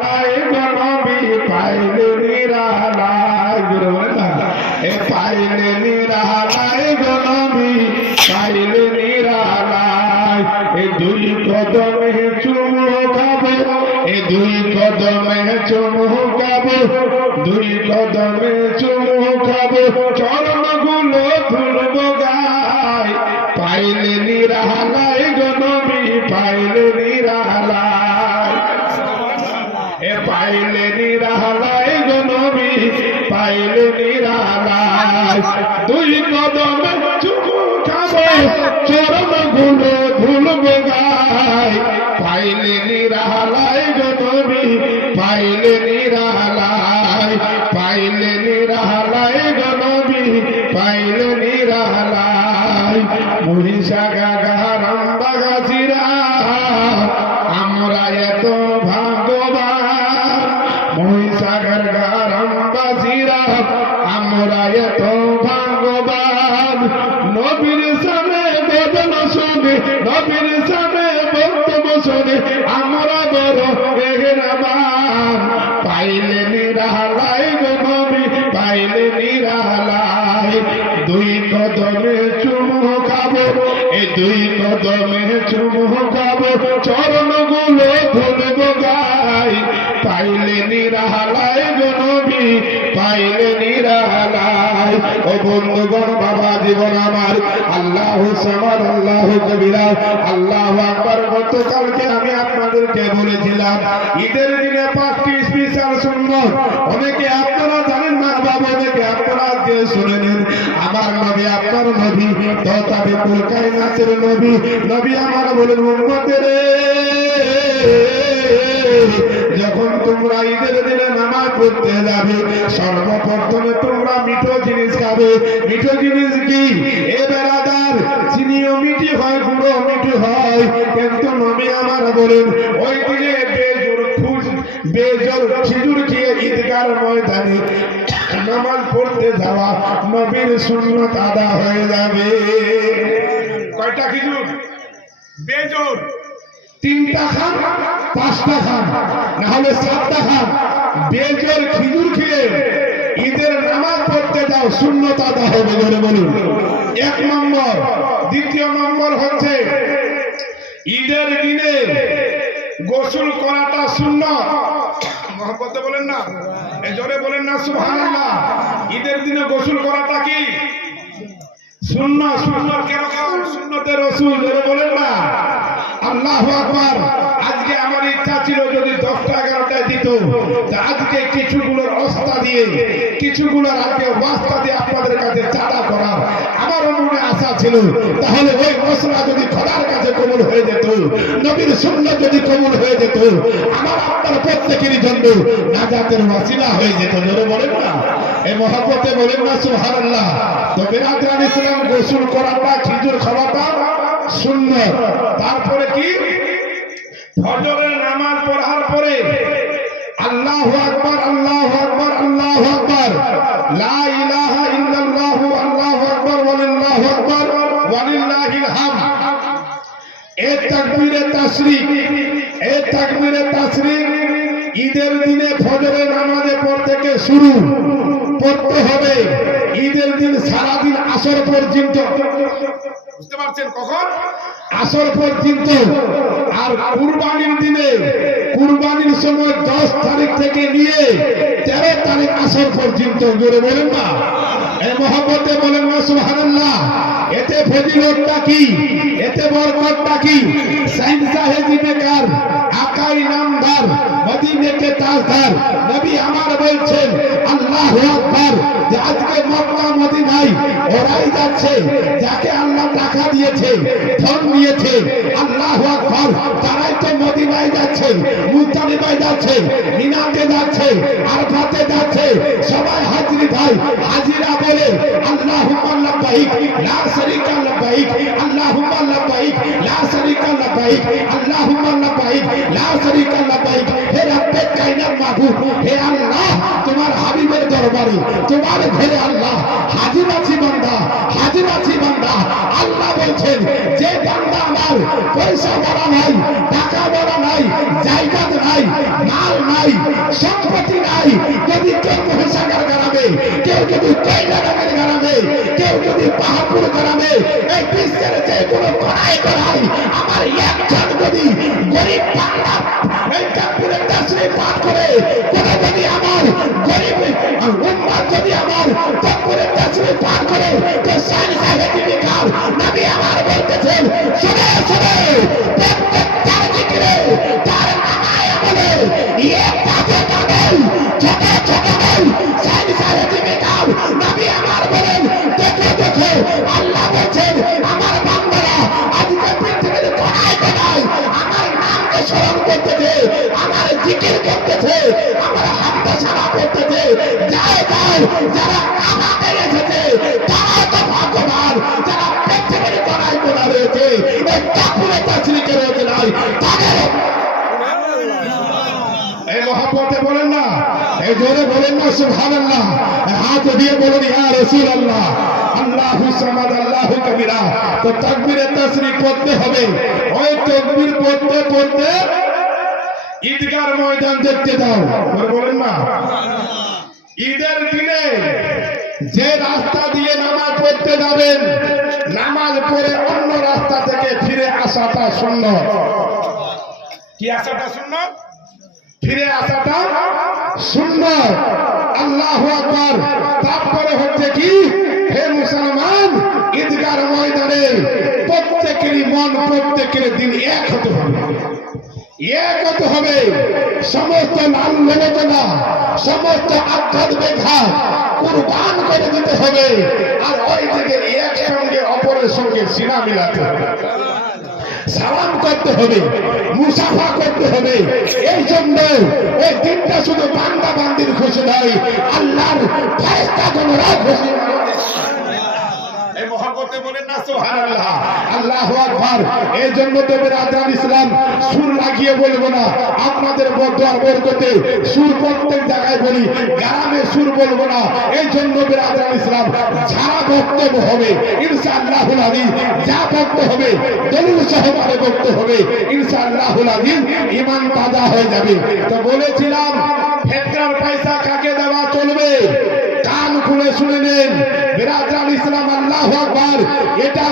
পাইলে নিরালায় পাইলে নিরালায় গনবি পাইলে নিরালায় এ দুই কদমে চুমু খাবো এ দুই কদমে চুমু খাবো দুই কদমে চুমু খাবো চরণগুলো ধুলবো গায় পাইলে নিরালায় গনবি পাইলে নিরালায় এ পাইলে নিরালায় গনবি পাইলে নিরালায় দুই কদমে চুমু খাবো চরণগুলো ধুলবো গায় পাইলে নিরালায় গনবি পাইলে নিরালায় পাইলে নিরালায় গনবি পাইলে নিরালায় মহিষা গাগারাম বাগাসিরা আমরা এত ভাগ্যবান মহিষা গাগারাম বাসিরা আমরা এত ভাগ্যবান নবীর সামনে বদন শুনে নবীর সামনে বক্তব্য শুনে আমরা বড় মেহেরবান পাইলে নিরালায় গনবি পাইলে নিরালায় দুই কদমে চুমু খাবো এই দুই কদমে চুমু খাবো চরণগুলো ধুলবো গায় পাইলে নিরালায় গনবি পাইলে নিরালায় ও বন্ধুগণ বাবা জীবন আমার আল্লাহ সামাদ আল্লাহ কবিরা আল্লাহু আকবার গতকালকে আমি আপনাদেরকে বলেছিলাম ঈদের দিনে 5টি স্পেশাল সুন্নত অনেকে আপনারা জানেন না বাবা অনেকে আপনারা আজকে শুনে নিন আমার নবী আপনার নবী তাবিকুল কায়নাতের নবী নবী আমার বলেন উম্মতের যখন তোমরা ঈদের দিনে নামাজ পড়তে যাবে সর্বপ্রথমে তোমরা মিঠো জিনিস খাবে মিঠো জিনিস কি এ বেরাদার চিনিও মিঠি হয় গুঁড়ো মিঠি হয় কিন্তু নবী আমার বলেন ওই দিনে বেজল খেজুর খেয়ে ঈদগার ময়দানে নামাজ পড়তে যাওয়া নবীর সুন্নাত আদা হয়ে যাবে কয়টা খেজুর বেজল 3টা খান 5টা খান না হলে 7টা খান বেজল খেজুর খেয়ে ঈদের নামাজ পড়তে যাও সুন্নাত আদা হবে বলে বলুন 1 নম্বর দ্বিতীয় নম্বর হচ্ছে ঈদের দিনে গোসল করাটা সুন্নাত মহব্বতে বলেন না এই জোরে বলেন না সুবহানাল্লাহ ঈদের দিনে গোসল করাটা কি সুন্নাত সুন্নাত কিরকম সুন্নতে রাসূল জোরে বলেন না আল্লাহু আকবার আজকে আমার ইচ্ছা ছিল যদি 10টা 11টায় দিত তা আজকে কিছুগুলোর অবস্থা দিয়ে কিছুগুলোর আজকে ওয়াস্তা দিয়ে আপনাদের কাছে চাঁদা করার আমার মনে আশা ছিল তাহলে ওই মশলা যদি খোদার কাছে কবুল হয়ে যেত নবীর সুন্নাত যদি কবুল হয়ে যেত আমার আপনার প্রত্যেকেরই জন্য নাজাতের ওয়াসিলা হয়ে যেত জোরে বলেন না এই মহব্বতে বলেন না সুবহানাল্লাহ তো বিরাদরান ইসলাম গোসল করাটা খেজুর খাওয়াটা সুন্নাত তারপরে কি ফজরের নামাজ পড়ার পরে আল্লাহু আকবার আল্লাহু আকবার আল্লাহু আকবার লা ইলাহা ইল্লাল্লাহ আল্লাহু আকবার ওয়ালিল্লাহু আকবার ওয়ালিল্লাহিল হামদ এই তাকবীরে তাশরিক ঈদের দিনে ফজরের নামাজে পড়তে থেকে শুরু পড়তে হবে ঈদের দিন সারা দিন আসর পর্যন্ত বুঝতে পারছেন কখন আসর পর্যন্ত আর কুরবানির দিনে কুরবানির সময় 10 তারিখ থেকে নিয়ে 13 তারিখ আসর পর্যন্ত জোরে বলেন না এই মহব্বতে বলেন না সুবহানাল্লাহ এতে ফজিলতটা কি এতে বরকতটা কি সাইন সাহেবী বেকার আকাই নামদার মদিনাতে তাজদার নবী আমার বলছেন আল্লাহু আকবার যে আজকে মক্কা মদিনায় ওরাই যাচ্ছে যাকে আল্লাহ টাকা দিয়েছে ধন দিয়েছে আল্লাহু আকবার তারাই তো মদিনায় যাচ্ছে মুজদালিফায় যাচ্ছে মিনাতে যাচ্ছে আরাফাতে যাচ্ছে সবাই হাজিরি ভাই হাজিরা বলে আল্লাহুম্মা লাব্বাইক লা শারীকা লাব্বাইক আল্লাহুম্মা লাব্বাইক লা শারীকা লাব্বাইক আল্লাহুম্মা লাব্বাইক লা শারীকা লাব্বাইক হে রব্বে কায়নাত মাবুদ হে আল্লাহ তোমার হাবিবের দরবারে তোমার ঘরে আল্লাহ হাজির আছি বান্দা, হাজির আছি বান্দা। আল্লাহ বলছেন যে বান্দা আমার পয়সা বড় নাই, টাকা বড় নাই, জায়গা নাই, মাল নাই, সম্পত্তি নাই, যদি কেউ মহিষাগার গ্রামে, কেউ যদি কয়লা গ্রামের গ্রামে, কেউ যদি পাহাড়পুর গ্রামে, এই বিশ্বের যে কোনো কড়াই কড়াই আমার একজন যদি গরিব বান্দা এই কাপুরের তাসরিফ পাঠ করে, কোন যদি আমার গরিব উম্মত যদি আমার কাপুরের তাসরিফ পাঠ করে, তো সাইন সাহেব কার নবী আমার বলতেছেন শুনে শুনে প্রত্যেকটার জিকিরে তার নামায় বলে এক পাশে কামেল ছোট ছোট নেই সাইন সাহেব কার নবী আমার বলেন দেখো দেখো আল্লাহ বলছেন আমার বান্দারা আজকে পৃথিবীর কোনায় কোনায় আমার নামকে স্মরণ করতেছে, আমার জিকির করতেছে, আমার হামদা সারা করতেছে। যায় যায় যারা আমাকে এসেছে তারা তো ভগবান, যারা পৃথিবীর কোনায় কোনায় রয়েছে এই কাপুরে তাসরিকে রয়েছে নাই তাদের এই মহব্বতে বলেন না, এই জোরে বলেন না সুবহানাল্লাহ, হাত দিয়ে বলেন ইয়া রাসূলুল্লাহ, আল্লাহু সামাদ আল্লাহু কবিরা। তো তাকবীরে তাসরিক করতে হবে। ওই তাকবীর পড়তে পড়তে ঈদগার ময়দান দেখতে যাও, বলেন না। ঈদের দিনে যে রাস্তা দিয়ে নামাজ পড়তে যাবেন, নামাজ পড়ে অন্য রাস্তা থেকে ফিরে আসাটা সুন্নাত। কি আসাটা সুন্নাত? ফিরে আসাটা সুন্নাত। আল্লাহু আকবার। তারপরে হচ্ছে কি, হে মুসলমান, ঈদগার ময়দানে প্রত্যেকেরই মন প্রত্যেকের দিন এক হতে হবে, এক হতে হবে। সমস্ত আলোচনা, সমস্ত আধ্যাত্মিক ঘাত কুরবান করে দিতে হবে। আর ওই দিকে একসঙ্গে অপরের সঙ্গে সিনা মিলাতে হবে, সালাম করতে হবে, মুসাফা করতে হবে। এই জন্য ওই দিনটা শুধু বান্দা বান্দির খুশি নয়, আল্লাহর ফেরেশতা গণরাও খুশি। এই মহব্বতে বলেন না সুবহানাল্লাহ, আল্লাহু আকবার। এই জন্য তো বিরাদরান ইসলাম সুর লাগিয়ে বলবো না, আপনাদের বদুয়ার বরকতে সুর প্রত্যেক জায়গায় বলি, গ্রামে সুর বলবো না। এই জন্য বিরাদরান ইসলাম যারা বক্তব্য হবে ইনশাআল্লাহুল আযীম, যা বক্তব্য হবে দলিল সহকারে বক্তব্য হবে ইনশাআল্লাহুল আযীম, ঈমান তাজা হয়ে যাবে। তো বলেছিলাম ফেতরার পয়সা কাকে দেওয়া চলবে, কান খুলে শুনে নেন বিরাদরান ইসলাম। আল্লাহু আকবার। এটা